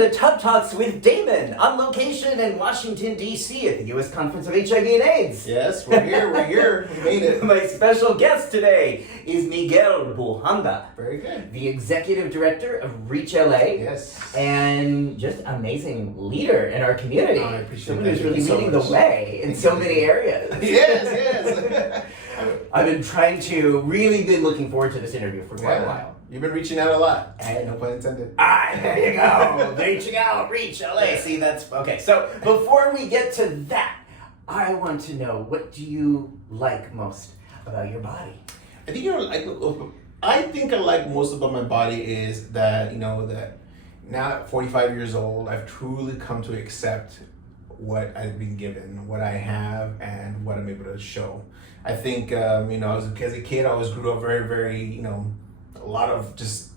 to Tub Talks with Damon on location in Washington, D.C. at the U.S. Conference of HIV and AIDS. Yes, we're here, we made it. My special guest today is Miguel Bujunda. Very good. The Executive Director of Reach LA. Yes. And just amazing leader in our community. Oh, I appreciate Someone that. who's really leading the way in so many areas. Yes. I've been really been looking forward to this interview for quite a while. You've been reaching out a lot. And no pun intended. There you go. Reaching out, Reach LA. See, that's okay. So before we get to that, I want to know, what do you like most about your body? I think I like most about my body is that, that now at 45 years old, I've truly come to accept what I've been given, what I have, and what I'm able to show. I think, as a kid, I always grew up very, very, a lot of just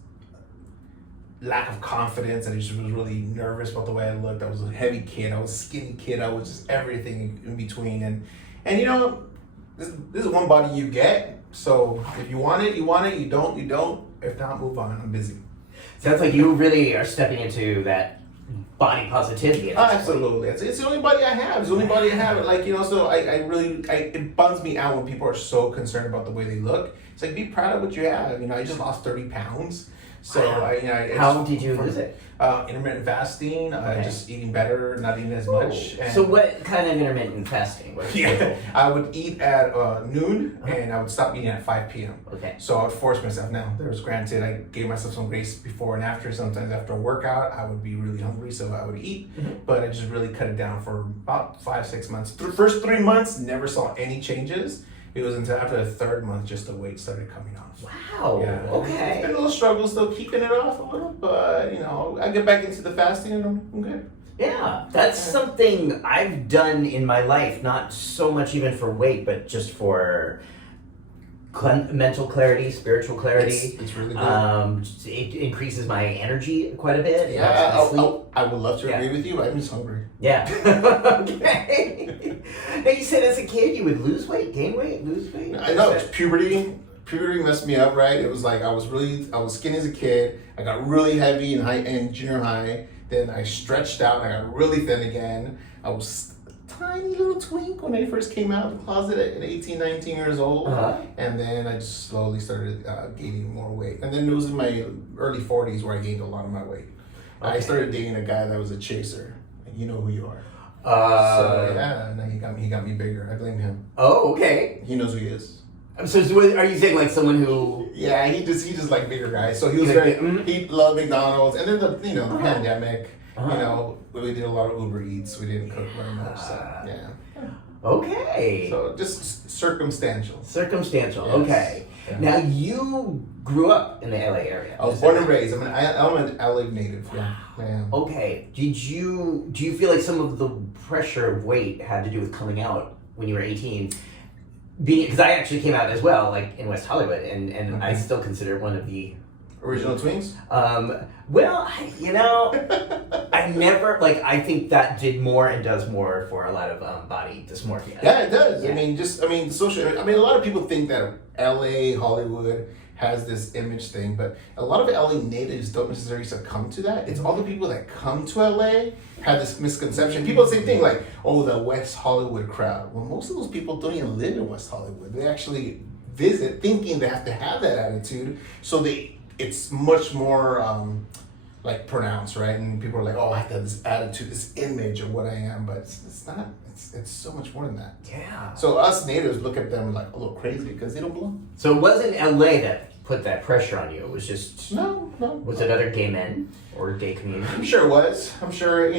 lack of confidence. I just was really nervous about the way I looked. I was a heavy kid. I was a skinny kid. I was just everything in between. And this is one body you get. So if you want it, you want it. You don't, you don't. If not, move on. I'm busy. Sounds like you really are stepping into that body positivity. Absolutely. It's the only body I have. It's the only body I have. So it bums me out when people are so concerned about the way they look. It's like, be proud of what you have. I just lost 30 pounds. So wow. How did you lose it? Intermittent fasting, just eating better, not eating as much. And so what kind of intermittent fasting? I would eat at noon and I would stop eating at 5 p.m. Okay. So I would force myself. Now, granted, I gave myself some grace before and after. Sometimes after a workout, I would be really hungry, so I would eat. Mm-hmm. But I just really cut it down for about 5-6 months. The first 3 months, never saw any changes. It was until after the third month, just the weight started coming off. Wow. Yeah. Okay. It's been a little struggle still keeping it off a little, but I get back into the fasting and I'm good. Yeah, that's something I've done in my life, not so much even for weight, but just for mental clarity, spiritual clarity. It's really good. It increases my energy quite a bit. Yeah, I would love to agree with you, but I'm just hungry. Yeah. Okay. Now, you said as a kid you would lose weight, gain weight, lose weight? I know, it's puberty. Puberty messed me up, right? It was like I was skinny as a kid. I got really heavy in junior high. Then I stretched out and I got really thin again. I was a tiny little twink when I first came out of the closet at 18, 19 years old. Uh-huh. And then I just slowly started gaining more weight. And then it was in my early 40s where I gained a lot of my weight. Okay. I started dating a guy that was a chaser. You know who you are. And then he got me bigger. I blame him. Oh, okay. He knows who he is. So are you saying like someone who? Yeah, he just like bigger guys. So he was he loved McDonald's, and then the pandemic. We did a lot of Uber Eats. We didn't cook very much. So yeah. Okay. So just circumstantial. Yes. Okay. Yeah. Now you grew up in the LA area. I was born and raised. I'm an LA native. Yeah. Okay. Do you feel like some of the pressure of weight had to do with coming out when you were 18? Because I actually came out as well, like in West Hollywood, and mm-hmm. I still consider it one of the original twins. Well, I never I think that did more and does more for a lot of body dysmorphia. Yeah, it does. Yeah. A lot of people think that LA, Hollywood has this image thing, but a lot of LA natives don't necessarily succumb to that. It's all the people that come to LA have this misconception. People say things like, "Oh, the West Hollywood crowd." Well, most of those people don't even live in West Hollywood. They actually visit thinking they have to have that attitude. So it's much more pronounced, right? And people are like, "Oh, I have to have this attitude, this image of what I am," but it's not. It's so much more than that. Yeah. So us natives look at them like a little crazy because they don't belong. So it wasn't LA that put that pressure on you. It was just no. Was it other gay men or gay community? I'm sure it was. I'm sure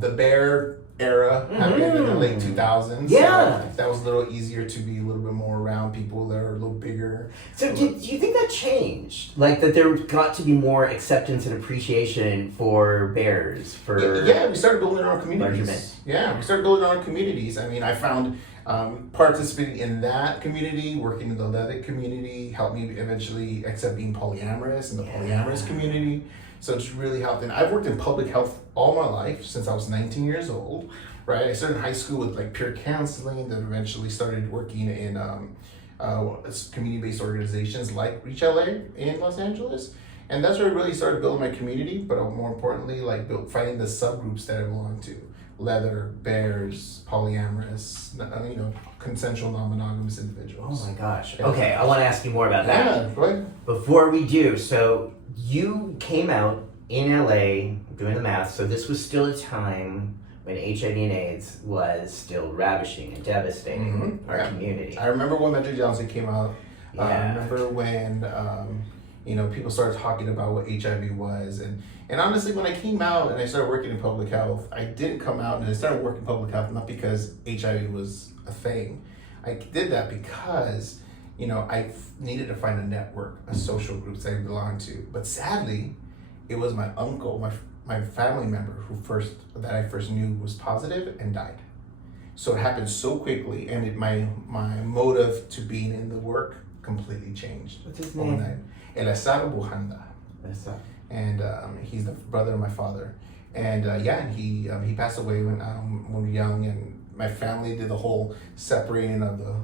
the bear era happened in the late 2000s. Yeah. So that was a little easier to be a little bit more around people that are a little bigger. So do you think that changed? Like that there got to be more acceptance and appreciation for bears? Yeah, we started building our communities. Yeah, we started building our communities. I found participating in that community, working in the leather community, helped me eventually accept being polyamorous in the polyamorous community. So it's really helped. And I've worked in public health all my life since I was 19 years old, right? I started in high school with peer counseling, then eventually started working in community-based organizations like Reach LA in Los Angeles. And that's where I really started building my community, but more importantly, like finding the subgroups that I belong to. Leather, bears, polyamorous, consensual non-monogamous individuals. Oh my gosh. Yeah. Okay, I want to ask you more about that. Yeah, go ahead. Before we do, so you came out in LA, doing the math, so this was still a time when HIV and AIDS was still ravishing and devastating our community. I remember when Magic Johnson came out. Yeah. I remember when people started talking about what HIV was, and honestly, when I came out and I started working in public health, I didn't come out and I started working in public health not because HIV was a thing. I did that because I needed to find a network, a social group that I belonged to. But sadly, it was my uncle, my family member that I first knew was positive and died. So it happened so quickly, and my motive to being in the work completely changed. What's his name? Bujanda. And he's the brother of my father. And he passed away when we were young, and my family did the whole separating of the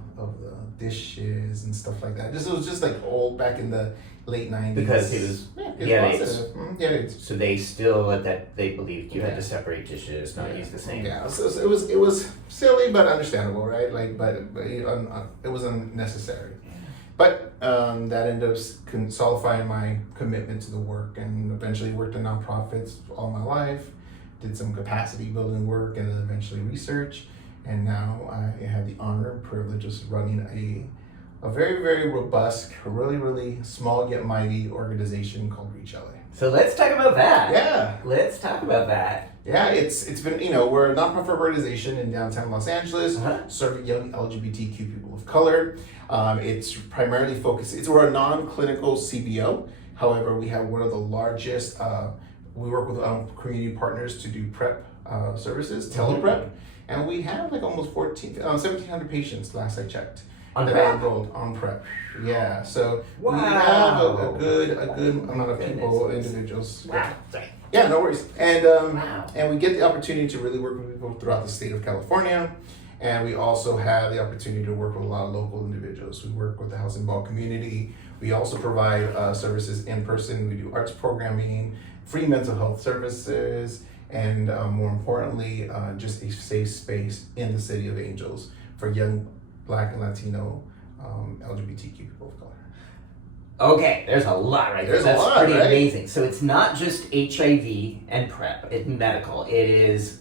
dishes and stuff like that. It was just like old back in the late 90s. Because he was positive. Yeah, AIDS. So they still they believed you had to separate dishes, not use the same. Yeah, so it was silly but understandable, right? But it was unnecessary. But that ended up solidifying my commitment to the work, and eventually worked in nonprofits all my life, did some capacity building work, and then eventually research. And now I have the honor and privilege of running a very, very robust, really, really small yet mighty organization called Reach LA. So let's talk about that. Yeah. Let's talk about that. Yeah, it's been, we're a nonprofit organization in downtown Los Angeles, serving young LGBTQ people of color. It's primarily focused, we're a non-clinical CBO. However, we have one of the largest, we work with community partners to do PrEP services, teleprep. And we have like almost 1,700 patients last I checked. On that PrEP? are enrolled on PrEP. Yeah, so wow. we have a good amount of people, individuals. Wow. Sorry. Yeah, no worries. And wow. And we get the opportunity to really work with people throughout the state of California. And we also have the opportunity to work with a lot of local individuals. We work with the housing ball community. We also provide services in person. We do arts programming, free mental health services, and more importantly, just a safe space in the City of Angels for young Black and Latino LGBTQ people of color. Okay, there's a lot right there. There's That's a lot, pretty right? amazing. So it's not just HIV and PrEP, it's medical. It is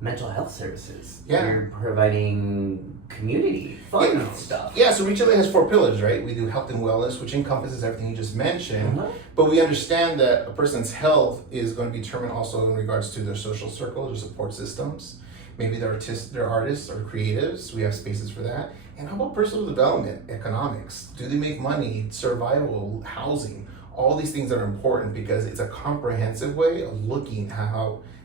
mental health services. Yeah. You're providing community fun stuff. Yeah, so Reach LA has 4 pillars, right? We do health and wellness, which encompasses everything you just mentioned. But we understand that a person's health is going to be determined also in regards to their social circle, their support systems. Maybe they're artists or creatives. We have spaces for that. And how about personal development, economics? Do they make money, survival, housing? All these things are important because it's a comprehensive way of looking at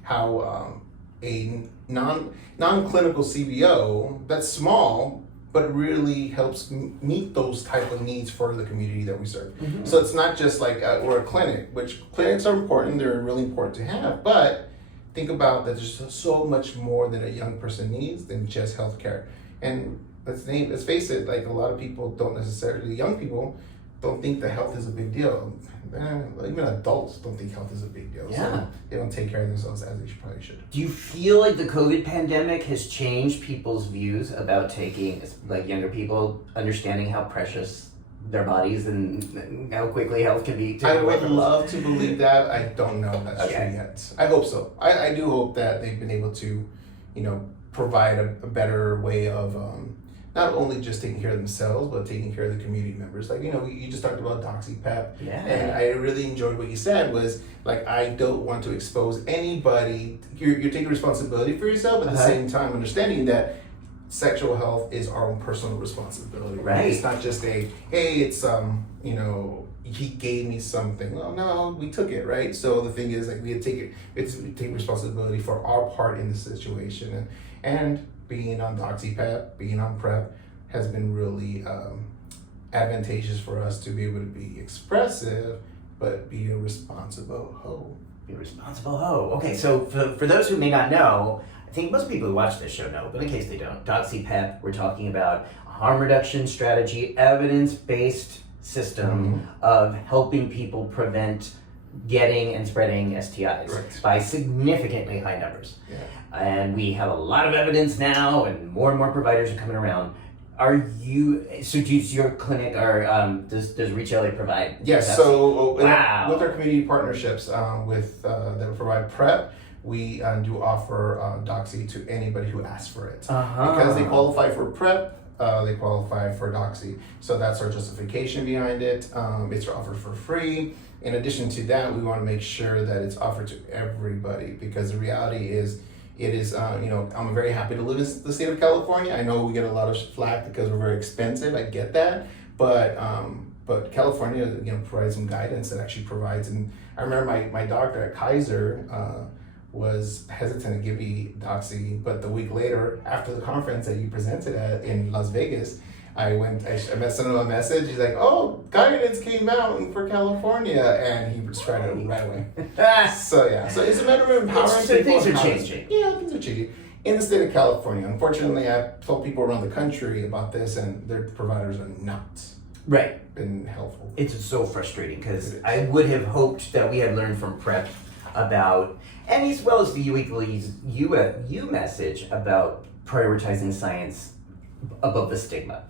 how a non-clinical CBO that's small but really helps meet those type of needs for the community that we serve. So it's not just like we're a clinic, which clinics are important, they're really important to have, but think about that there's so much more that a young person needs than just healthcare. And let's face it, like a lot of people don't necessarily, young people don't think that health is a big deal. Even adults don't think health is a big deal. Yeah. So they don't take care of themselves as they probably should. Do you feel like the COVID pandemic has changed people's views about taking, like younger people, understanding how precious their bodies and how quickly health can be? I would love to believe that. I don't know if that's true yet. I hope so. I do hope that they've been able to, provide a better way of not only just taking care of themselves, but taking care of the community members. Like, you just talked about DoxyPEP. Yeah. And I really enjoyed what you said was, like, I don't want to expose anybody. You're taking responsibility for yourself, at the same time understanding that sexual health is our own personal responsibility. Right. It's not just it's, he gave me something. Well, no, we took it, right? So the thing is, like, we take responsibility for our part in the situation. And being on DoxyPEP, being on PrEP has been really advantageous for us to be able to be expressive, but be a responsible hoe. Be a responsible hoe. Okay, so for those who may not know, I think most people who watch this show know, but in case they don't, DoxyPEP, we're talking about a harm reduction strategy, evidence-based system of helping people prevent getting and spreading STIs by significantly high numbers. And we have a lot of evidence now, and more providers are coming around. Does your clinic, or does Reach LA provide? Yes, so with our community partnerships that provide PrEP, we do offer Doxy to anybody who asks for it. Because they qualify for PrEP, they qualify for Doxy. So that's our justification behind it. It's offered for free. In addition to that, we want to make sure that it's offered to everybody, because the reality is, it is, I'm very happy to live in the state of California. I know we get a lot of flack because we're very expensive. I get that, but California, provides some guidance that actually provides. And I remember my doctor at Kaiser was hesitant to give me Doxy, but the week later, after the conference that you presented at in Las Vegas, I sent him a message. He's like, "Oh, guidance came out for California," and he prescribed it right away. So it's a matter of empowering so people. Things are changing. Yeah, things are changing in the state of California. Unfortunately, I've told people around the country about this, and their providers are not been helpful. It's so frustrating, because I would have hoped that we had learned from PrEP about, and as well as the U message about prioritizing science above the stigma,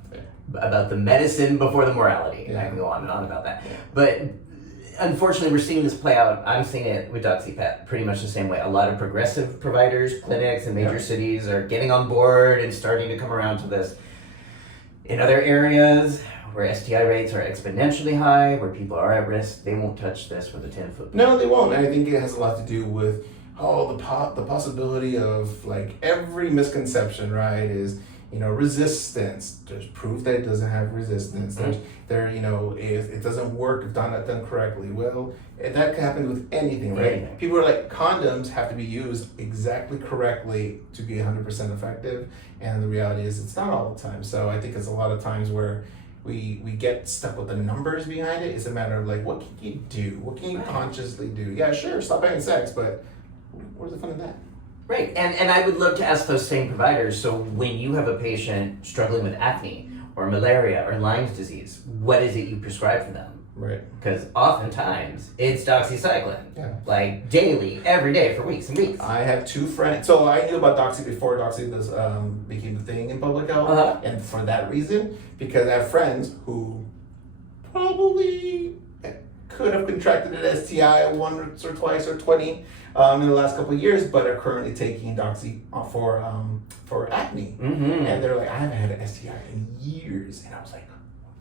about the medicine before the morality. And I can go on and on about that. But unfortunately, we're seeing this play out. I'm seeing it with DoxyPEP pretty much the same way. A lot of progressive providers, clinics in major cities are getting on board and starting to come around to this. In other areas where STI rates are exponentially high, where people are at risk, they won't touch this with a 10-foot. No, they won't. And I think it has a lot to do with the possibility of, like, every misconception, right, is resistance. There's proof that it doesn't have resistance. If it doesn't work, if not done correctly. Well, that can happen with anything, right? People are like, condoms have to be used exactly correctly to be 100% effective, and the reality is it's not all the time. So I think it's a lot of times where we get stuck with the numbers behind it. It's a matter of, like, what can you do? What can you consciously do? Yeah, sure, stop having sex, but where's the fun in that? Right, and I would love to ask those same providers, so when you have a patient struggling with acne or malaria or Lyme's disease, what is it you prescribe for them? Right. Because oftentimes it's doxycycline, like daily, every day for weeks and weeks. I have two friends, so I knew about Doxy before Doxy became the thing in public health, and for that reason, because I have friends who probably could have contracted an STI once or twice or 20 in the last couple of years, but are currently taking Doxy for acne. And they're like, I haven't had an STI in years. And I was like,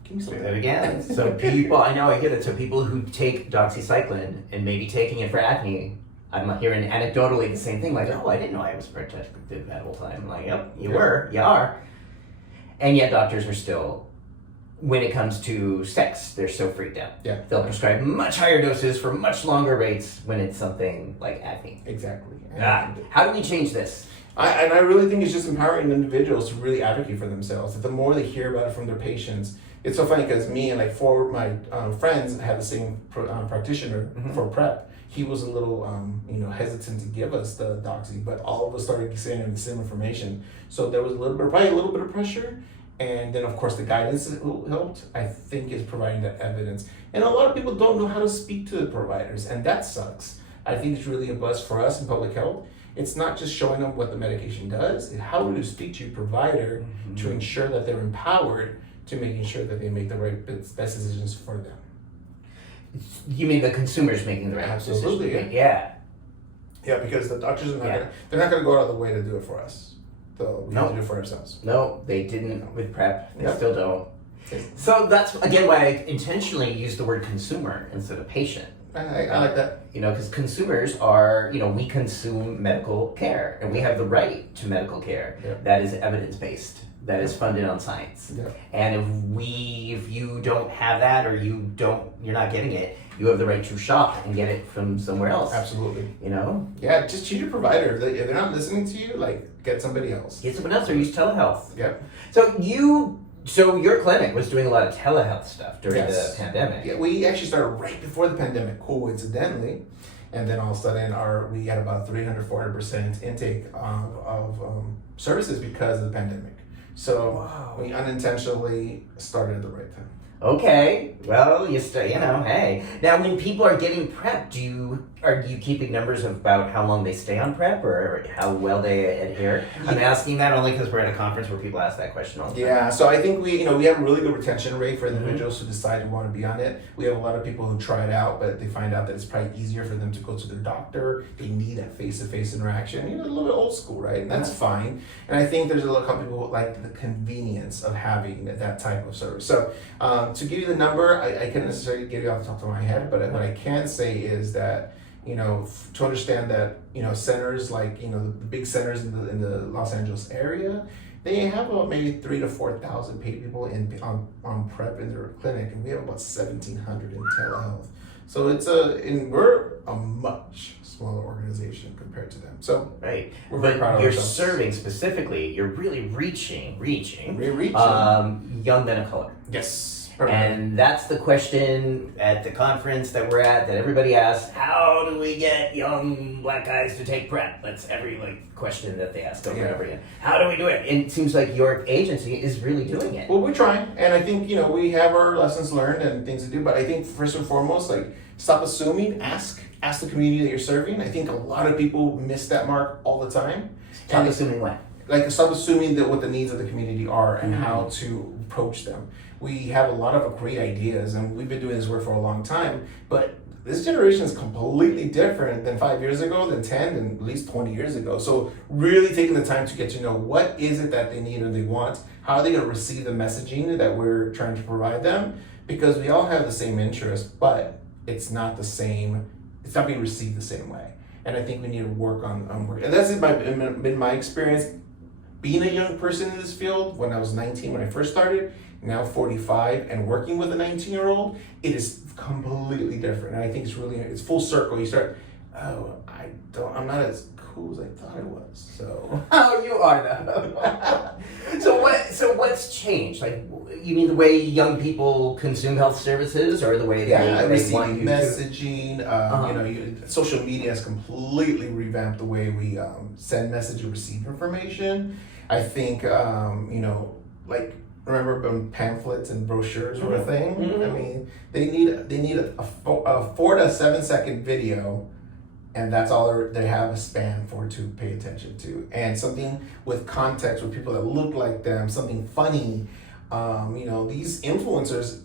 can you say that again? So people, I know I hear that. So people who take doxycycline and maybe taking it for acne, I'm hearing anecdotally the same thing, like, oh, I didn't know I was protected that whole time. I'm like, yep, you are. And yet doctors are still, when it comes to sex, they're so freaked out. They'll prescribe much higher doses for much longer rates when it's something like acne. Exactly. How do we change this? I really think it's just empowering individuals to really advocate for themselves. The more they hear about it from their patients, it's so funny because me and like four of my friends had the same practitioner for PrEP. He was a little hesitant to give us the Doxy, but all of us started saying the same information. So there was probably a little bit of pressure. And then, of course, the guidance helped, I think, is providing that evidence. And a lot of people don't know how to speak to the providers, and that sucks. I think it's really a buzz for us in public health. It's not just showing them what the medication does, it's how to speak to your provider to ensure that they're empowered to making sure that they make the right best decisions for them. You mean the consumer's making the right decision? Absolutely, yeah, because the doctors are they're not going to go out of the way to do it for us. So we have to do it for ourselves. No, they didn't with PrEP. They still don't. So that's, again, why I intentionally use the word consumer instead of patient. I like that. Because consumers are, we consume medical care, and we have the right to medical care that is evidence-based, that is funded on science. And if you don't have that, or you're not getting it, you have the right to shop and get it from somewhere else. Absolutely. Yeah, just choose your provider. If they're not listening to you, get somebody else. Get someone else, or use telehealth. So your clinic was doing a lot of telehealth stuff during the pandemic. Yeah, we actually started right before the pandemic, coincidentally. And then all of a sudden we had about 300-400% intake of services because of the pandemic. So we unintentionally started at the right time. Okay, well, hey. Now, when people are getting PrEP, are you keeping numbers about how long they stay on PrEP or how well they adhere? I'm asking that only because we're at a conference where people ask that question all the time. Yeah, so I think we have a really good retention rate for individuals who decide to want to be on it. We have a lot of people who try it out, but they find out that it's probably easier for them to go to their doctor. They need that face-to-face interaction. A little bit old school, right? And that's fine. And I think there's a lot of people who like the convenience of having that type of service. So to give you the number, I can't necessarily give you off the top of my head, but what I can say is that, to understand that, centers like, the big centers in the Los Angeles area, they have about maybe 3,000 to 4,000 paid people on PrEP in their clinic, and we have about 1,700 in telehealth. So we're a much smaller organization compared to them. So right, we're very proud of you're ourselves. serving specifically. You're really reaching young men of color. Yes. And that's the question at the conference that we're at that everybody asks: how do we get young black guys to take PrEP? That's every question that they ask over and over again. How do we do it? And it seems like your agency is really doing it. Well, we're trying, and I think we have our lessons learned and things to do. But I think first and foremost, stop assuming. Ask the community that you're serving. I think a lot of people miss that mark all the time. Stop assuming what? Stop assuming what the needs of the community are and how to approach them. We have a lot of great ideas, and we've been doing this work for a long time, but this generation is completely different than 5 years ago, than 10, and at least 20 years ago. So really taking the time to get to know what is it that they need or they want, how are they going to receive the messaging that we're trying to provide them, because we all have the same interest, but it's not being received the same way. And I think we need to work on work. And that's been my experience being a young person in this field. When I was 19, when I first started, now 45, and working with a 19-year-old, it is completely different. And I think it's full circle. You start, I'm not as cool as I thought I was. So. Oh, you are though. So what's changed? You mean the way young people consume health services, or the way they want you messaging? Social media has completely revamped the way we send message and receive information. I think remember when pamphlets and brochures were a thing? I mean, they need a 4 to 7 second video, and that's all they have a span for to pay attention to, and something with context with people that look like them, something funny. These influencers,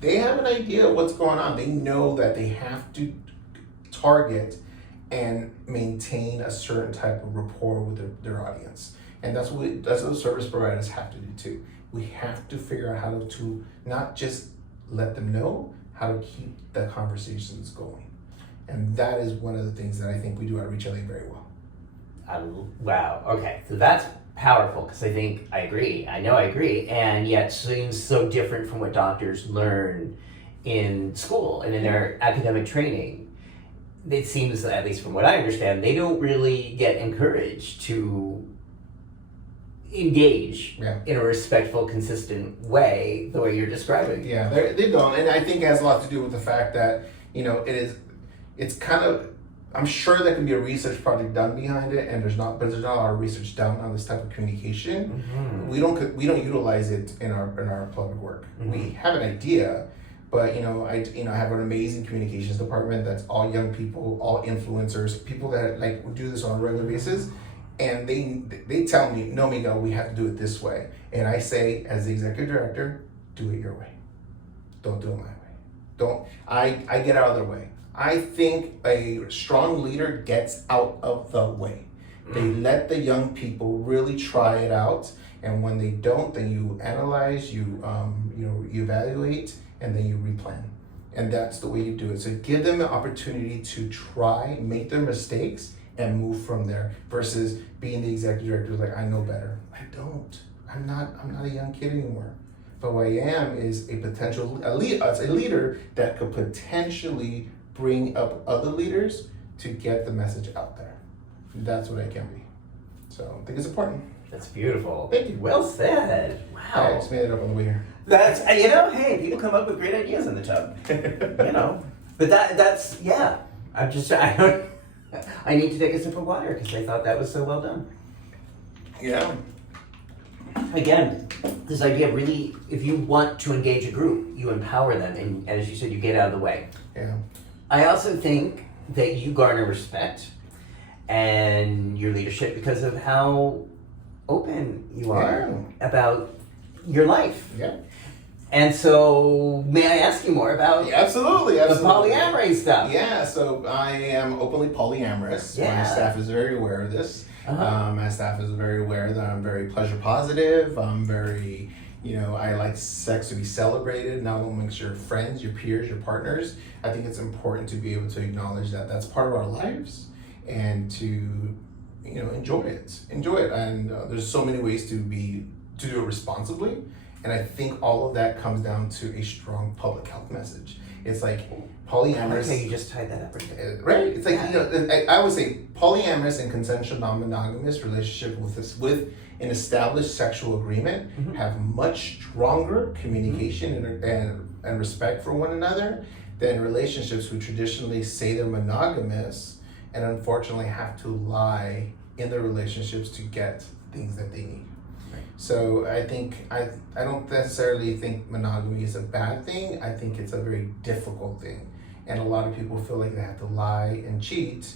they have an idea of what's going on. They know that they have to target and maintain a certain type of rapport with their audience, and that's what service providers have to do too. We have to figure out how to not just let them know, how to keep the conversations going. And that is one of the things that I think we do at Reach LA very well. Wow, okay. So that's powerful, because I agree. I know I agree. And yet seems so different from what doctors learn in school and in their academic training. It seems, at least from what I understand, they don't really get encouraged to engage in a respectful, consistent way, the way you're describing. Yeah, they don't, and I think it has a lot to do with the fact that it's kind of, I'm sure there can be a research project done behind it, and there's not a lot of research done on this type of communication. We don't utilize it in our public work. We have an idea, but I have an amazing communications department that's all young people, all influencers, people that do this on a regular basis. And they tell me, no, Miguel, we have to do it this way. And I say, as the executive director, do it your way. Don't do it my way. I get out of their way. I think a strong leader gets out of the way. They let the young people really try it out. And when they don't, then you analyze, you evaluate, and then you replan. And that's the way you do it. So give them the opportunity to try, make their mistakes, and move from there, versus being the executive director who's like, I know better. I don't. I'm not a young kid anymore. But what I am is a leader that could potentially bring up other leaders to get the message out there. That's what I can be. So I think it's important. That's beautiful. Thank you. Well said. Wow. I just made it up on the way here. That's, hey, people come up with great ideas in the tub. But that's, yeah. I need to take a sip of water because I thought that was so well done. Yeah. again, this idea of really, if you want to engage a group, you empower them, and as you said, you get out of the way. Yeah. I also think that you garner respect and your leadership because of how open you are about your life. Yeah. And so, may I ask you more about Absolutely. the polyamory stuff? Yeah, so I am openly polyamorous. Yeah. My staff is very aware of this. My staff is very aware that I'm very pleasure positive. I'm very, I like sex to be celebrated, not only amongst your friends, your peers, your partners. I think it's important to be able to acknowledge that that's part of our lives and to, enjoy it. And there's so many ways to do it responsibly. And I think all of that comes down to a strong public health message. It's like polyamorous. Okay, you just tied that up right there. Right? It's like, I would say polyamorous and consensual non-monogamous relationship with an established sexual agreement have much stronger communication and respect for one another than relationships who traditionally say they're monogamous and unfortunately have to lie in their relationships to get things that they need. So I think I don't necessarily think monogamy is a bad thing. I think it's a very difficult thing, and a lot of people feel like they have to lie and cheat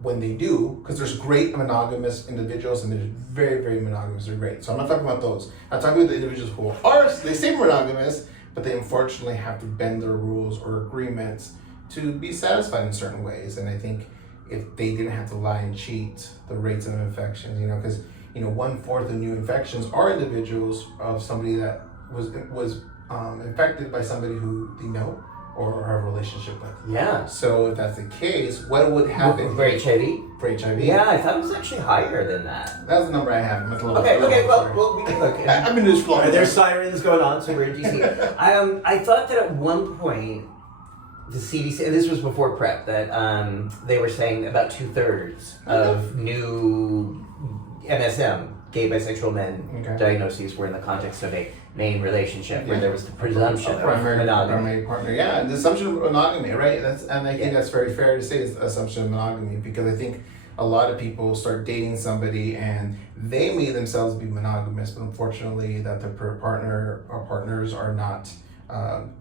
when they do, because there's great monogamous individuals and there's very, very monogamous. They're great. So I'm not talking about those. I'm talking about the individuals who they say monogamous, but they unfortunately have to bend their rules or agreements to be satisfied in certain ways. And I think if they didn't have to lie and cheat, the rates of infections, because 1/4 of new infections are individuals of somebody that was infected by somebody who they know or have a relationship with. Yeah. So if that's the case, what would happen for HIV? For HIV? Yeah, I thought it was actually higher than that. That's the number I have. Okay, well, we can look. I've been just flowing. There's sirens going on, so we're in DC. I thought that at one point, the CDC, and this was before PrEP, that they were saying about 2/3 of new MSM, gay bisexual men, diagnoses were in the context of a main relationship where there was the presumption of monogamy. Partner. Yeah, the assumption of monogamy, right? I think that's very fair to say, is the assumption of monogamy, because I think a lot of people start dating somebody and they may themselves be monogamous, but unfortunately that their partner or partners are not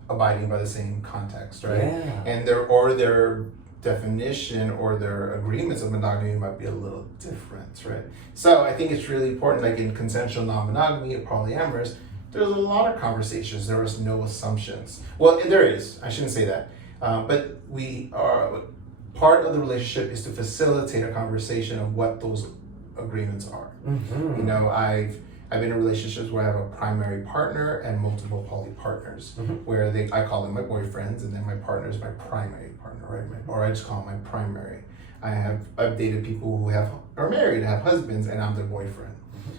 abiding by the same context, right? Yeah. And their definition or their agreements of monogamy might be a little different, right? So I think it's really important, like in consensual non-monogamy or polyamorous, there's a lot of conversations. There is no assumptions. Well, there is. I shouldn't say that. But we are, part of the relationship is to facilitate a conversation of what those agreements are. I've been in relationships where I have a primary partner and multiple poly partners, where I call them my boyfriends, and then my partner is my primary partner, right? Or I just call them my primary. I've dated people who are married, have husbands, and I'm their boyfriend.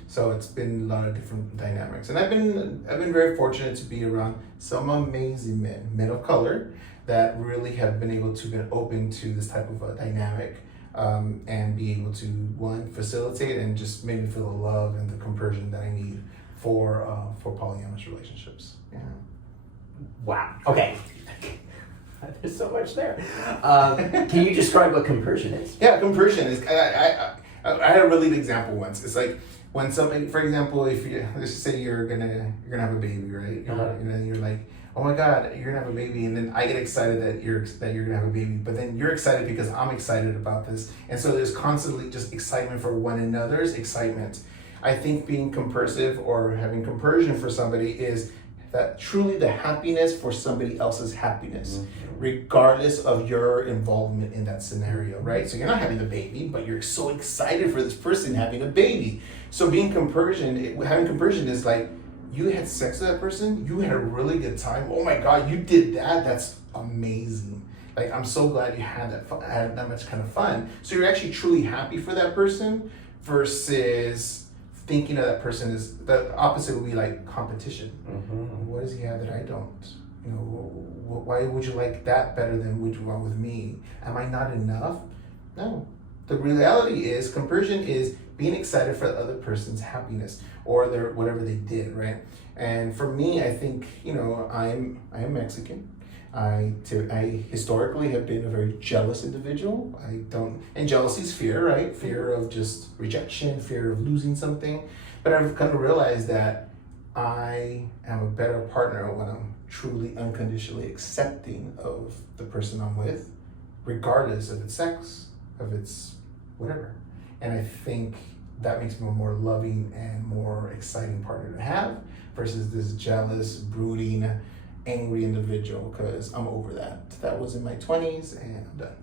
So it's been a lot of different dynamics, and I've been very fortunate to be around some amazing men of color that really have been able to be open to this type of a dynamic. And be able to, one, facilitate and just make me feel the love and the compersion that I need for polyamorous relationships. Yeah. Wow. Okay. There's so much there. Can you describe what compersion is? Yeah, compersion is. I had a really good example once. It's like when somebody, for example, if you, let's just say you're gonna have a baby, right? And then you're like, oh my God, you're gonna have a baby, and then I get excited that you're gonna have a baby, but then you're excited because I'm excited about this, and so there's constantly just excitement for one another's excitement. I think being compersive or having compersion for somebody is that truly the happiness for somebody else's happiness, regardless of your involvement in that scenario, right? So you're not having a baby, but you're so excited for this person having a baby. So having compersion is like, you had sex with that person, you had a really good time. Oh my God, you did that. That's amazing. Like, I'm so glad you had that much kind of fun. So you're actually truly happy for that person versus thinking of that person is, the opposite would be like competition. What does he have that I don't? Why would you like that better than what you want with me? Am I not enough? No. The reality is, compersion is being excited for the other person's happiness or whatever they did, right? And for me, I think, I am Mexican. I historically have been a very jealous individual. And jealousy is fear, right? Fear of just rejection, fear of losing something. But I've come to realize that I am a better partner when I'm truly unconditionally accepting of the person I'm with, regardless of its sex, of its whatever. And I think that makes me a more loving and more exciting partner to have versus this jealous, brooding, angry individual, because I'm over that. That was in my 20s and I'm done.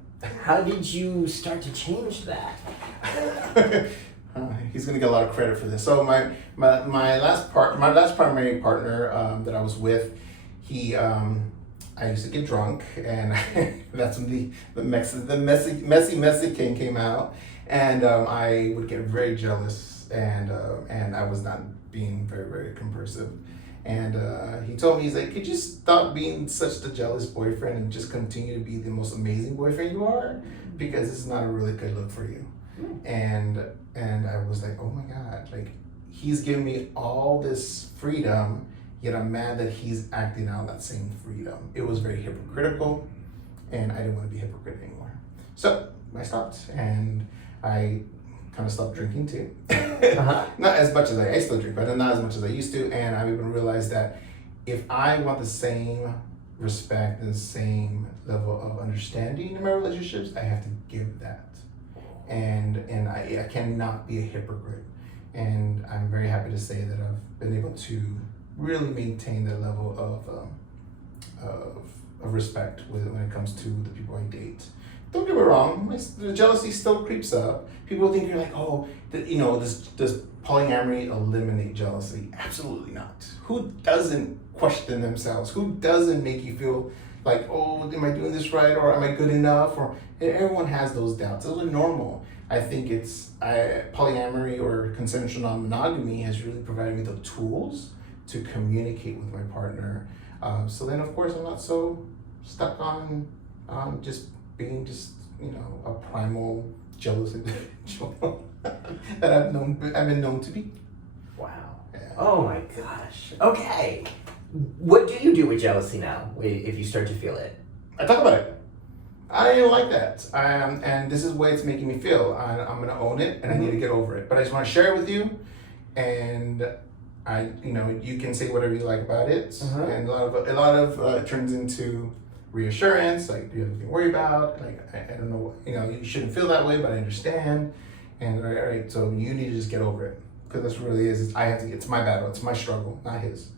How did you start to change that? He's gonna get a lot of credit for this. So my last primary partner that I was with, I used to get drunk, and that's when the messy Mexican came out, and I would get very jealous, and I was not being very, very compersive. And he told me, he's like, could you stop being such the jealous boyfriend and just continue to be the most amazing boyfriend you are? Because it's not a really good look for you. And I was like, oh my God, like he's giving me all this freedom, yet I'm mad that he's acting out that same freedom. It was very hypocritical, and I didn't want to be a hypocrite anymore. So I stopped, and I kind of stopped drinking too. Not as much as I still drink, but not as much as I used to. And I even realized that if I want the same respect and the same level of understanding in my relationships, I have to give that. And I cannot be a hypocrite. And I'm very happy to say that I've been able to really maintain that level of respect when it comes to the people I date. Don't get me wrong, the jealousy still creeps up. People think you're like, oh, does polyamory eliminate jealousy? Absolutely not. Who doesn't question themselves? Who doesn't make you feel like, oh, am I doing this right? Or am I good enough? Or everyone has those doubts. Those are normal. I think polyamory or consensual non-monogamy has really provided me the tools to communicate with my partner. So then, of course, I'm not so stuck on just being a primal jealous individual that I've been known to be. Wow. Yeah. Oh my gosh. Okay. What do you do with jealousy now if you start to feel it? I talk about it. I didn't like that. And this is what it's making me feel. I'm going to own it, and I need to get over it. But I just want to share it with you. And you can say whatever you like about it. And a lot of it turns into reassurance. Like, do you have anything to worry about? Like, I don't know. You shouldn't feel that way, but I understand. And all right, so you need to just get over it, because that's what it really is. It's my battle. It's my struggle, not his.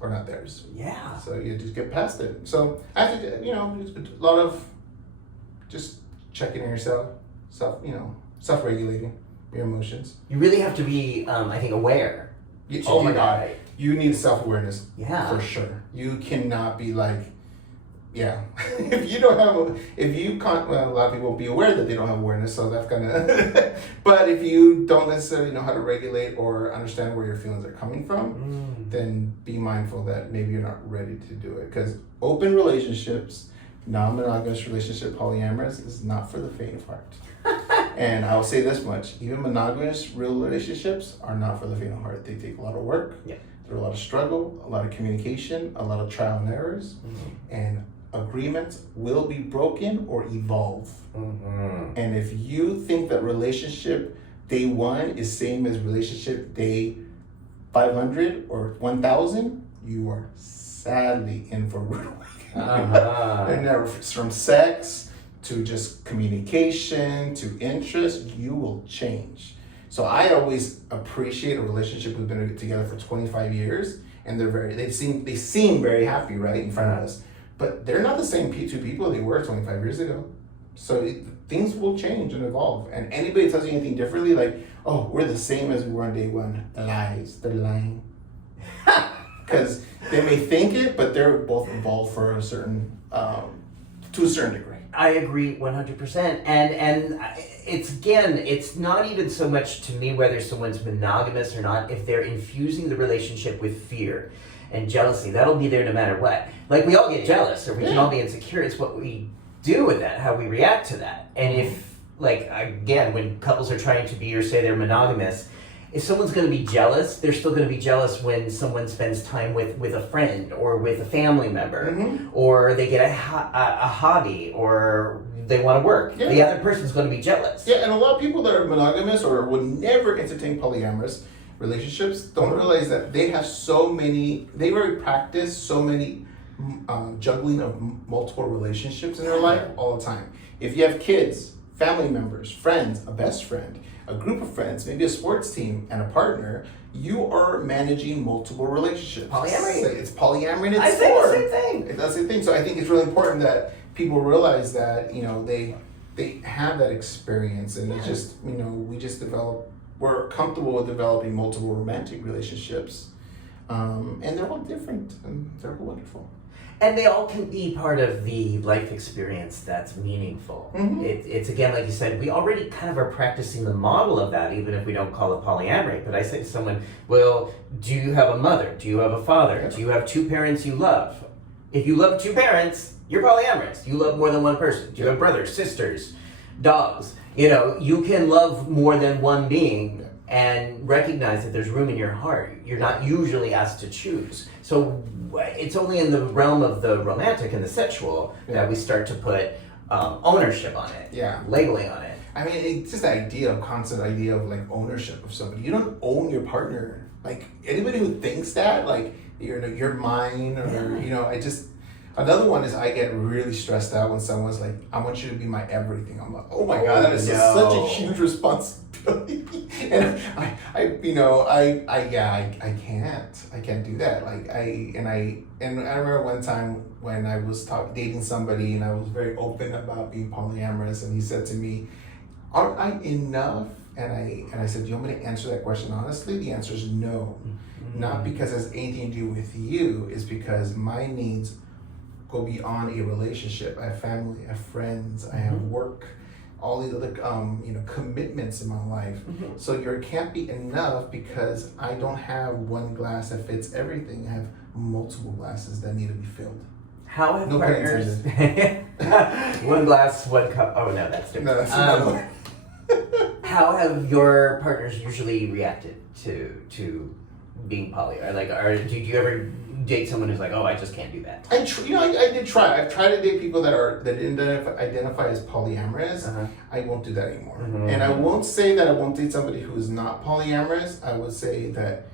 Or not theirs. Yeah. So you just get past it. So I have to, a lot of just checking in yourself, self-regulating your emotions. You really have to be, I think, aware. Oh my God. You need self-awareness. Yeah. For sure. You cannot be like, yeah. If you don't have, a lot of people will be aware that they don't have awareness, so that's kind of, but if you don't necessarily know how to regulate or understand where your feelings are coming from, then be mindful that maybe you're not ready to do it. Because open relationships, non-monogamous relationship, polyamorous, is not for the faint of heart. And I'll say this much, even monogamous real relationships are not for the faint of heart. They take a lot of work. Yeah. There's a lot of struggle, a lot of communication, a lot of trial and errors, and agreements will be broken or evolve. And if you think that relationship day 1 is same as relationship day 500 or 1000, you are sadly in for a rude awakening. And from sex to just communication to interest, you will change. So I always appreciate a relationship. We've been together for 25 years, and they seem very happy, right, in front of us. But they're not the same two people they were 25 years ago. So things will change and evolve. And anybody tells you anything differently, like, oh, we're the same as we were on day 1, lies. They're lying. Because they may think it, but they're both evolved for a certain, to a certain degree. I agree 100%. And it's not even so much to me whether someone's monogamous or not, if they're infusing the relationship with fear and jealousy. That'll be there no matter what. Like, we all get jealous, or we can all be insecure. It's what we do with that, how we react to that. And if, like, again, when couples are trying to be, or say they're monogamous, if someone's going to be jealous, they're still going to be jealous when someone spends time with a friend or with a family member, or they get a hobby, or they want to work. Yeah. The other person's going to be jealous. Yeah, and a lot of people that are monogamous or would never entertain polyamorous relationships don't realize that they already practice so many juggling of multiple relationships in their life all the time. If you have kids, family members, friends, a best friend, a group of friends, maybe a sports team, and a partner, you are managing multiple relationships. Polyamory. It's polyamory in its I say form. the same thing. It's the same thing. So I think it's really important that people realize that, they have that experience, and it's just, we're comfortable with developing multiple romantic relationships, and they're all different, and they're wonderful. And they all can be part of the life experience that's meaningful. It's again, like you said, we already kind of are practicing the model of that, even if we don't call it polyamory. But I say to someone, well, do you have a mother? Do you have a father? Do you have two parents you love? If you love two parents, you're polyamorous. You love more than one person. Do you have brothers, sisters, dogs? You can love more than one being and recognize that there's room in your heart. You're not usually asked to choose. So it's only in the realm of the romantic and the sexual that we start to put ownership on it, labeling on it. I mean, it's just the constant idea of like ownership of somebody. You don't own your partner. Like anybody who thinks that, like you're mine, or Another one is I get really stressed out when someone's like, I want you to be my everything. I'm like, oh my God, that is such a huge responsibility. And I can't do that. I remember one time when I was dating somebody and I was very open about being polyamorous, and he said to me, aren't I enough? And I said, do you want me to answer that question honestly? The answer is no. Not because it has anything to do with you, it's because my needs go beyond a relationship. I have family, I have friends, I have work, all these other commitments in my life. So you can't be enough because I don't have one glass that fits everything. I have multiple glasses that need to be filled. How have partners one glass, one cup? Oh no, that's different. No, that's another. How have your partners usually reacted to being poly? Or do you ever date someone who's like, oh, I just can't do that? I did try. I've tried to date people that identify as polyamorous. I won't do that anymore. And I won't say that I won't date somebody who is not polyamorous. I would say that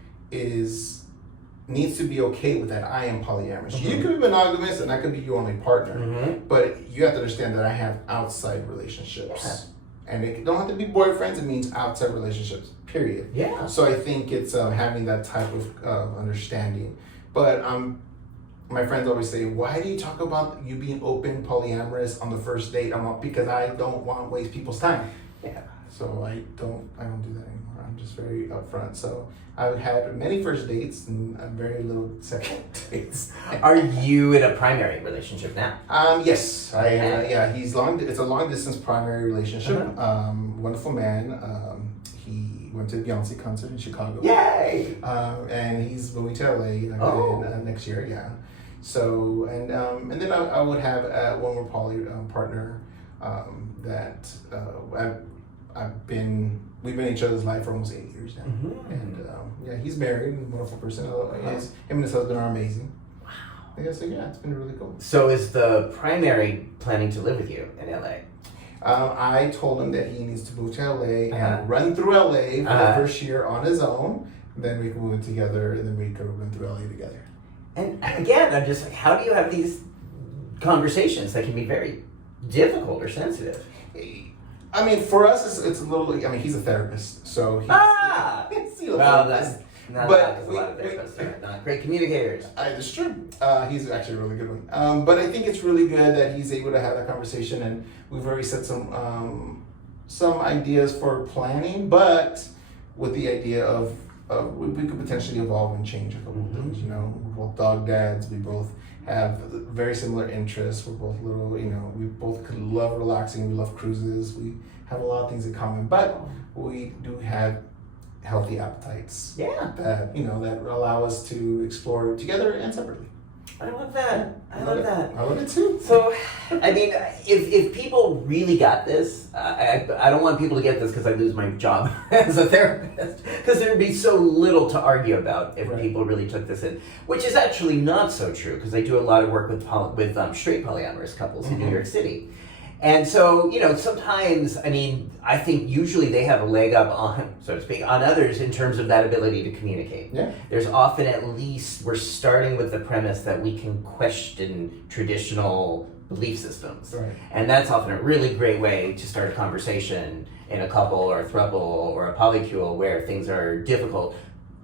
needs to be okay with that I am polyamorous. You could be monogamous and I could be your only partner. But you have to understand that I have outside relationships. And it don't have to be boyfriends, it means outside relationships, period. Yeah. So I think it's having that type of understanding. But my friends always say, why do you talk about you being open, polyamorous on the first date? I'm like, because I don't want to waste people's time. Yeah. So I don't do that anymore. I'm just very upfront. So I've had many first dates and very little second dates. Are you in a primary relationship now? Yes. It's a long distance primary relationship. Wonderful man. He went to the Beyonce concert in Chicago. Yay! And he's moving to LA next year. Yeah. So and then I would have one more poly partner that we've been in each other's life for almost 8 years now. And he's married, a wonderful person. Him and his husband are amazing. Wow. So it's been really cool. So is the primary planning to live with you in LA? I told him that he needs to move to LA and run through LA for the first year on his own. Then we can move in together, and then we can run through LA together. And again, I'm just like, how do you have these conversations that can be very difficult or sensitive? I mean, for us, it's a little. I mean, he's a therapist, so he's. Well, that's not a lot of therapists are not great communicators. It's true. He's actually a really good one. But I think it's really good that he's able to have that conversation, and we've already set some ideas for planning, but with the idea of we could potentially evolve and change a couple of things. We're both dog dads. We both have very similar interests. We're both little, we both love relaxing. We love cruises. We have a lot of things in common, but we do have healthy appetites. Yeah. That, that allow us to explore together and separately. I love that. I love that. I love it too. So, I mean, if people really got this, I don't want people to get this because I lose my job as a therapist, because there'd be so little to argue about if people really took this in, which is actually not so true, because I do a lot of work with straight polyamorous couples in New York City. And so, sometimes, I mean, I think usually they have a leg up on, so to speak, on others in terms of that ability to communicate. Yeah. There's often, at least, we're starting with the premise that we can question traditional belief systems. Right. And that's often a really great way to start a conversation in a couple or a throuple or a polycule where things are difficult,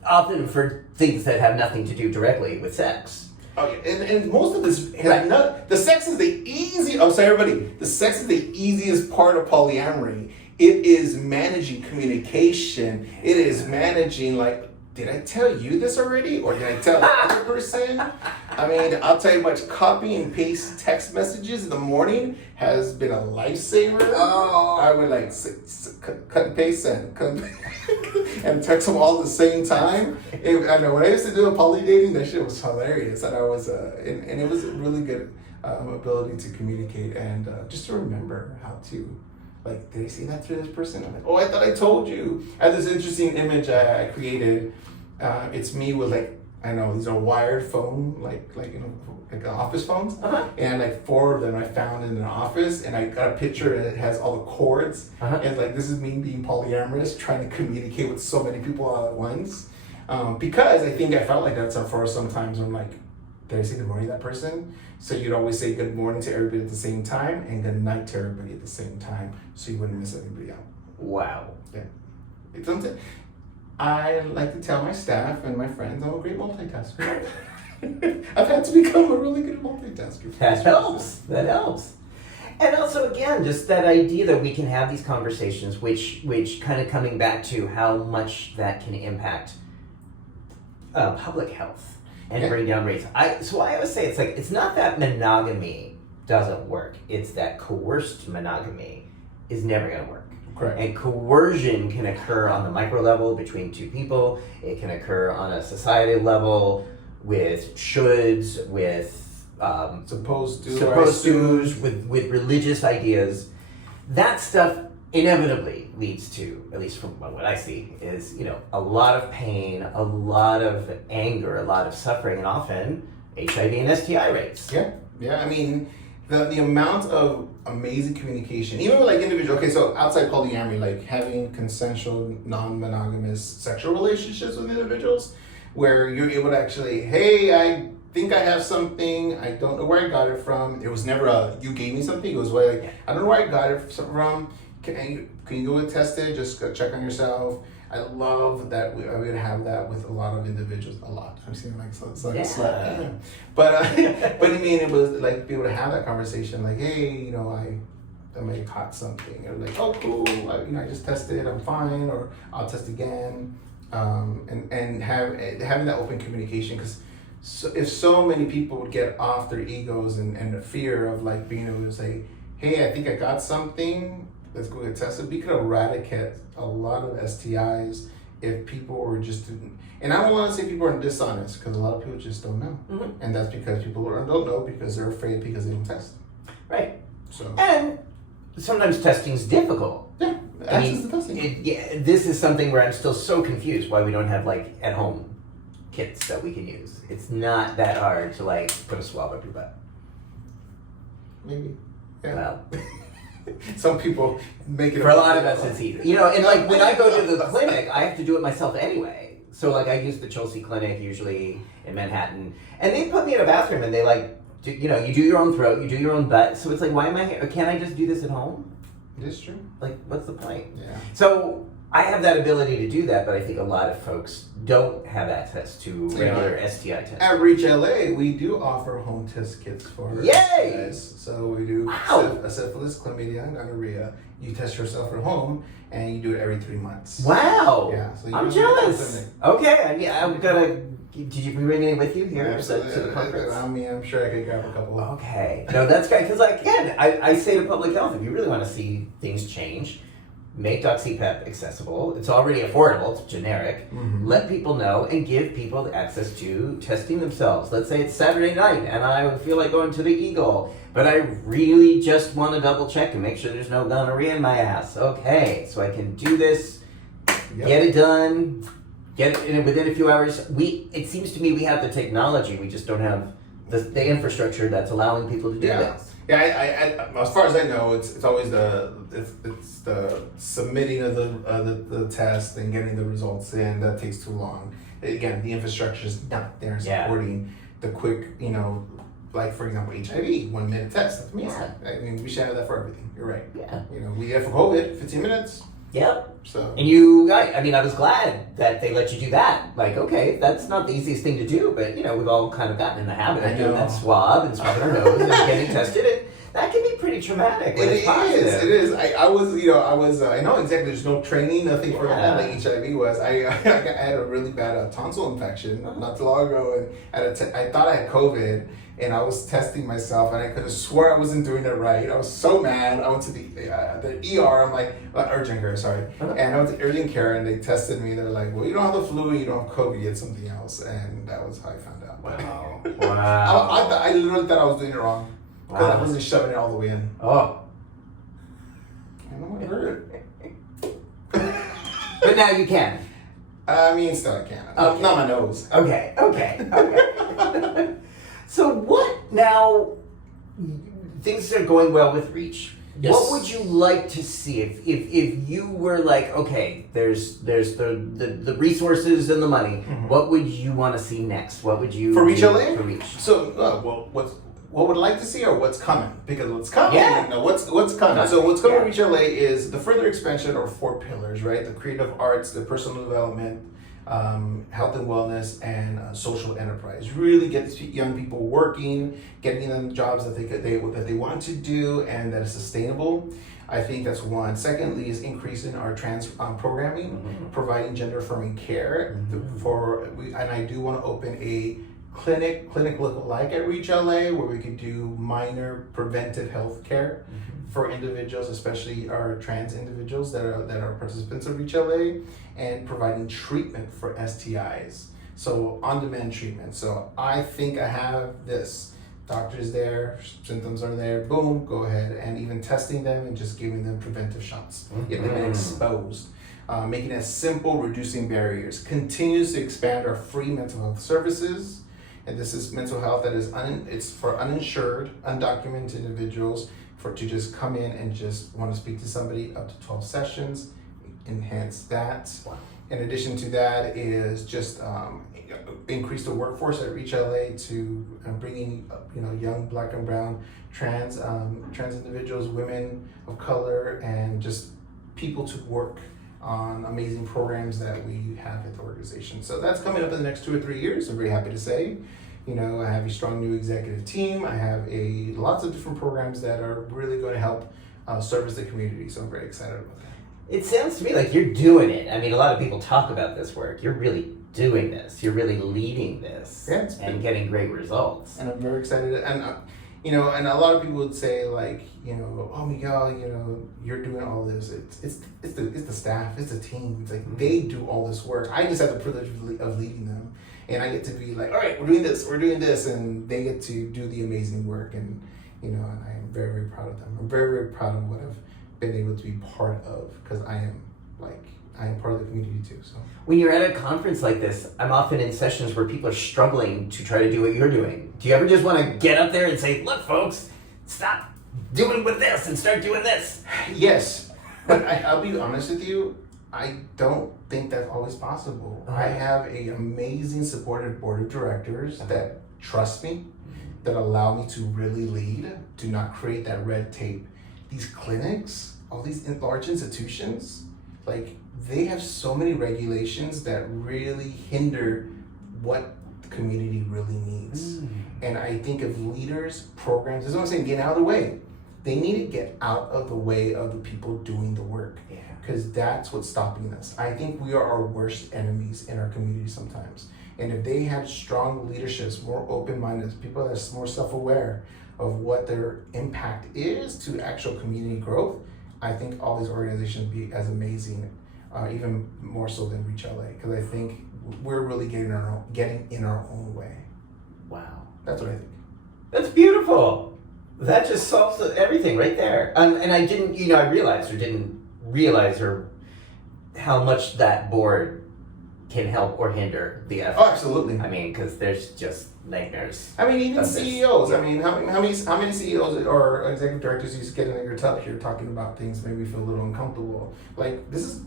often for things that have nothing to do directly with sex. Okay, and most of this has the sex is the easy. Oh, sorry, everybody. The sex is the easiest part of polyamory. It is managing communication. It is managing, like, did I tell you this already, or did I tell the other person? I mean, I'll tell you much. Copy and paste text messages in the morning has been a lifesaver. Oh. I would like cut and paste and and text them all at the same time. I know when I used to do a poly dating, that shit was hilarious, and I was and it was a really good ability to communicate and just to remember how to. Like, did I say that to this person? I'm like, oh, I thought I told you. I have this interesting image I created. It's me with, like, I know these are wired phone, like office phones, and like 4 of them I found in an office, and I got a picture and it has all the cords, and like this is me being polyamorous, trying to communicate with so many people all at once, because I think I felt like that for sometimes when, like, did I say good morning to that person? So you'd always say good morning to everybody at the same time and good night to everybody at the same time, so you wouldn't miss anybody out. Wow. Yeah. It's something I like to tell my staff and my friends I'm a great multitasker. I've had to become a really good multitasker. That helps. That helps. And also, again, just that idea that we can have these conversations, which kind of coming back to how much that can impact public health and bring down rates. So I always say it's not that monogamy doesn't work. It's that coerced monogamy is never going to work. Correct. And coercion can occur on the micro level between two people. It can occur on a society level with shoulds, with supposed to's, with religious ideas. That stuff inevitably leads to, at least from what I see, is a lot of pain, a lot of anger, a lot of suffering, and often HIV and STI rates. Yeah. I mean, the amount of amazing communication, even with like individual. Okay, so outside polyamory, like having consensual, non-monogamous sexual relationships with individuals, where you're able to actually, hey, I think I have something. I don't know where I got it from. It was never you gave me something. It was like, I don't know where I got it from. Can you go and test it? Just go check on yourself. I love that I would have that with a lot of individuals. A lot. I'm saying like so. It's like a slap. But I mean, it was like be able to have that conversation. Like, hey, I may have caught something. Or like, oh, cool. I just tested. I'm fine. Or I'll test again. And having that open communication, because if so many people would get off their egos and the fear of like being able to say, hey, I think I got something. Let's go get tested. We could eradicate a lot of STIs if people were just, and I don't want to say people are dishonest, because a lot of people just don't know. And that's because people don't know because they're afraid because they don't test. Right. So. And sometimes testing's difficult. Yeah. I mean, this is something where I'm still so confused why we don't have like at home kits that we can use. It's not that hard to like put a swab up your butt. Maybe. Yeah. Well. Some people make it for a lot of us it's easy. And like when I go to the clinic, I have to do it myself anyway. So like I use the Chelsea Clinic usually in Manhattan, and they put me in a bathroom and they like, you do your own throat, you do your own butt. So it's like, why am I here? Can't I just do this at home? It is true. Like, what's the point? Yeah. So I have that ability to do that, but I think a lot of folks don't have access to regular STI tests. At Reach LA, we do offer home test kits for STIs. So we do a syphilis, chlamydia, gonorrhea. You test yourself at home, and you do it every 3 months. Wow. Yeah. So I'm jealous. Okay. I've got to. Did you bring any with you here to the conference? I'm sure I could grab a couple. Okay. No, that's great. Because again, I say to public health, if you really want to see things change, make DoxyPEP accessible. It's already affordable. It's generic. Let people know and give people the access to testing themselves. Let's say it's Saturday night and I feel like going to the Eagle, but I really just want to double check and make sure there's no gonorrhea in my ass. Okay, so I can do this, get it done, get it in within a few hours. It seems to me we have the technology, we just don't have the infrastructure that's allowing people to do this. Yeah, I, as far as I know, it's always the submitting of the test and getting the results in that takes too long. Again, the infrastructure is not there supporting the quick, like for example, HIV 1 minute test. That's amazing. I mean, we should have that for everything. You're right. Yeah. We have for COVID 15 minutes. Yep. So. And I was glad that they let you do that. Like, okay, that's not the easiest thing to do, but we've all kind of gotten in the habit of doing that swab and swabbing our nose and getting tested. And that can be pretty traumatic. It is. I know exactly. There's no training, nothing for that like HIV was. I had a really bad tonsil infection not too long ago, and I thought I had COVID. And I was testing myself, and I could have swore I wasn't doing it right. I was so mad. I went to the ER. I'm like, urgent care, sorry. And I went to urgent care, and they tested me. They're like, well, you don't have the flu, you don't have COVID, you had something else. And that was how I found out. Wow. Wow. I literally thought I was doing it wrong. Because I wasn't shoving it all the way in. Oh. I know it hurt. But now you can. I mean, still I can. Okay. Not my nose. Okay. So what now? Things are going well with Reach. Yes. What would you like to see if you were like, okay, there's the resources and the money. What would you want to see next? What would you for Reach LA? For Reach. So what would I like to see or what's coming? Because what's coming, what's coming. Not so what's coming to Reach LA is the further expansion of 4 pillars, right? The creative arts, the personal development, health and wellness, and social enterprise. Really get these young people working, getting them jobs that they want to do and that is sustainable. I think that's one. Secondly is increasing our trans programming, providing gender affirming care. And I do want to open a clinic look-alike at Reach LA where we could do minor preventive health care for individuals, especially our trans individuals that are participants of Reach LA, and providing treatment for STIs. So on-demand treatment. So I think I have this. Doctors there, symptoms are there, boom, go ahead. And even testing them and just giving them preventive shots. Get them exposed. Making it simple, reducing barriers. Continues to expand our free mental health services. And this is mental health that is it's for uninsured, undocumented individuals to just come in and just want to speak to somebody, up to 12 sessions, enhance that. Wow. In addition to that is just increase the workforce at Reach LA to bringing young Black and brown trans individuals, women of color, and just people to work on amazing programs that we have at the organization. So that's coming up in the next 2 or 3 years. I'm very happy to say. I have a strong new executive team. I have lots of different programs that are really going to help service the community. So I'm very excited about that. It sounds to me like you're doing it. I mean, a lot of people talk about this work. You're really doing this. You're really leading this and getting great results. And I'm very excited. And and a lot of people would say like, oh Miguel, you're doing all this. It's the staff, it's the team. It's like they do all this work. I just have the privilege of leading them, and I get to be like, all right, we're doing this, and they get to do the amazing work. And and I am very, very proud of them. I'm very, very proud of what I've been able to be part of, because I am part of the community too. So when you're at a conference like this, I'm often in sessions where people are struggling to try to do what you're doing. Do you ever just want to get up there and say, look folks, stop doing with this and start doing this? Yes, but I'll be honest with you, I don't think that's always possible. I have an amazing supportive board of directors that trust me, that allow me to really lead, to not create that red tape. These clinics, all these large institutions, they have so many regulations that really hinder what the community really needs. And I think if leaders, programs, that's what I'm saying, get out of the way. They need to get out of the way of the people doing the work, because that's what's stopping us. I think we are our worst enemies in our community sometimes. And if they have strong leaderships, more open-minded, people that are more self-aware of what their impact is to actual community growth, I think all these organizations be as amazing, even more so than Reach LA, because I think we're really getting in our own way. Wow. That's what I think. That's beautiful. That just solves everything right there. And I didn't, I didn't realize how much that board can help or hinder the effort. Oh, absolutely. I mean, because there's just nightmares. I mean, even CEOs. Yeah. I mean, how many CEOs or executive directors you just get in your tub here talking about things maybe feel a little uncomfortable. Like, this is,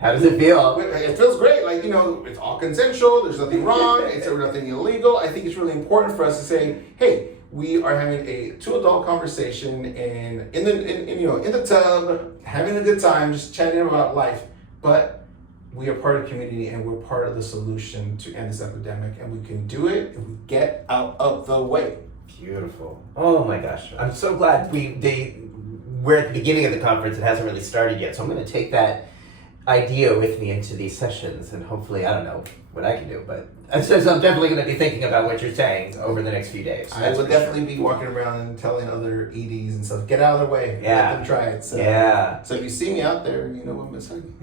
How does it feel? it feels great. Like, it's all consensual. There's nothing wrong. There's nothing illegal. I think it's really important for us to say, hey, we are having a 2 adult conversation and in the tub, having a good time, just chatting about life. But we are part of the community and we're part of the solution to end this epidemic, and we can do it if we get out of the way. Beautiful. Oh my gosh. I'm so glad we're at the beginning of the conference. It hasn't really started yet. So I'm going to take that idea with me into these sessions, and hopefully, I don't know what I can do, but I'm definitely going to be thinking about what you're saying over the next few days. I would definitely be walking around and telling other EDs and stuff, get out of their way. Yeah. Let them try it. So, yeah. So if you see me out there, you know what I'm saying.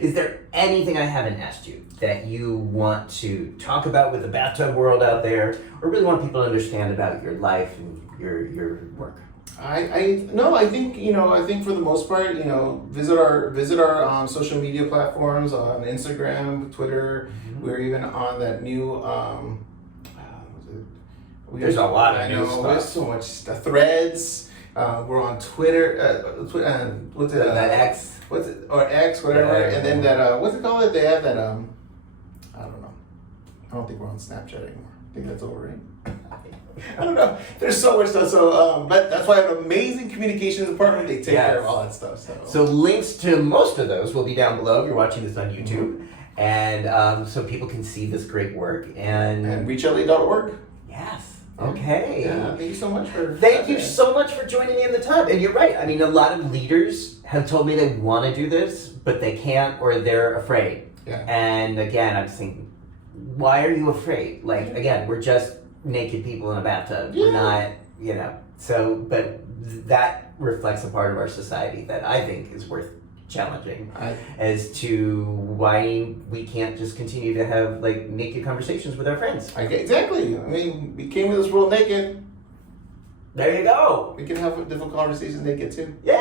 Is there anything I haven't asked you that you want to talk about with the bathtub world out there, or really want people to understand about your life and your work? I think for the most part, visit our social media platforms on Instagram, Twitter. Mm-hmm. We're even on that new There's a lot of I new know, stuff. There's so much stuff. Threads. We're on Twitter. What's it? That X. What's it? Or X, whatever. Yeah. And then that what's it called? They have that I don't know. I don't think we're on Snapchat anymore. I think that's over, right? I don't know. There's so much stuff. So, but that's why I have an amazing communications department. They take care of all that stuff. So links to most of those will be down below if you're watching this on YouTube, and so people can see this great work and reachla.org. Yes. Okay. Yeah. Thank you so much for. Thank you so much for joining me in the tub. And you're right. I mean, a lot of leaders have told me they want to do this, but they can't, or they're afraid. Yeah. And again, I'm thinking, why are you afraid? Like, again, we're just naked people in a bathtub. Yeah. We're not, so, but that reflects a part of our society that I think is worth challenging as to why we can't just continue to have like naked conversations with our friends. Exactly. I mean, we came to this world naked. There you go. We can have different conversations naked too. Yeah.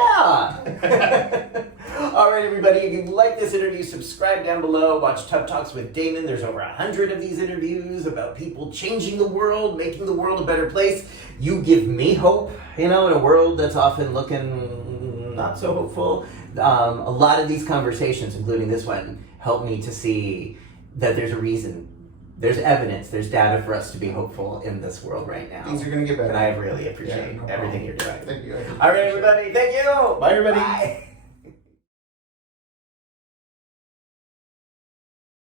All right, everybody. If you like this interview, subscribe down below. Watch Tough Talks with Damon. There's over 100 of these interviews about people changing the world, making the world a better place. You give me hope, in a world that's often looking not so hopeful. A lot of these conversations, including this one, help me to see that there's a reason. There's evidence, there's data for us to be hopeful in this world right now. Things are going to get better. And I really appreciate everything you're doing. Thank you. All right, everybody. Thank you. Bye, everybody. Bye.